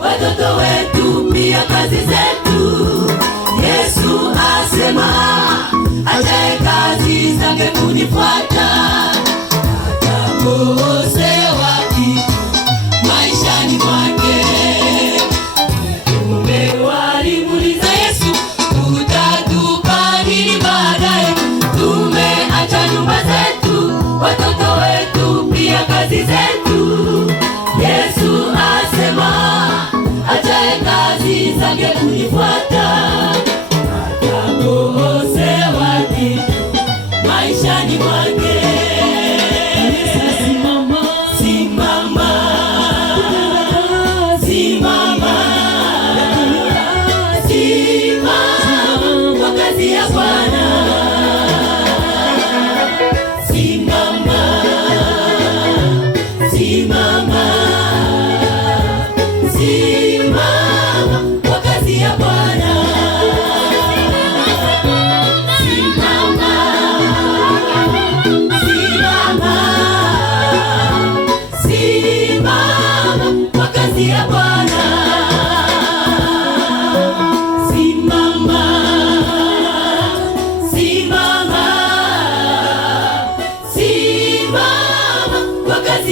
watoto wetu pia kazi zetu. Yesu asema achaye kazi zake kunifuata atakosewa maishani mwake. Walimuuliza Yesu, utatupa nini baadaye? Tumeacha nyumba zetu, watoto wetu pia kazi zetu. Yesu asema achaye kazi zake kunifuata atakosewa maishani mwake.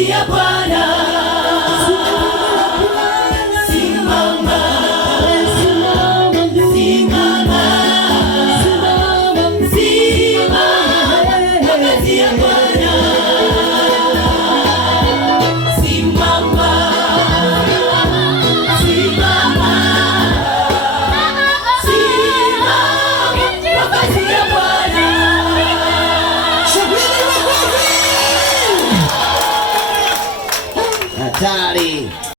Ya Bwana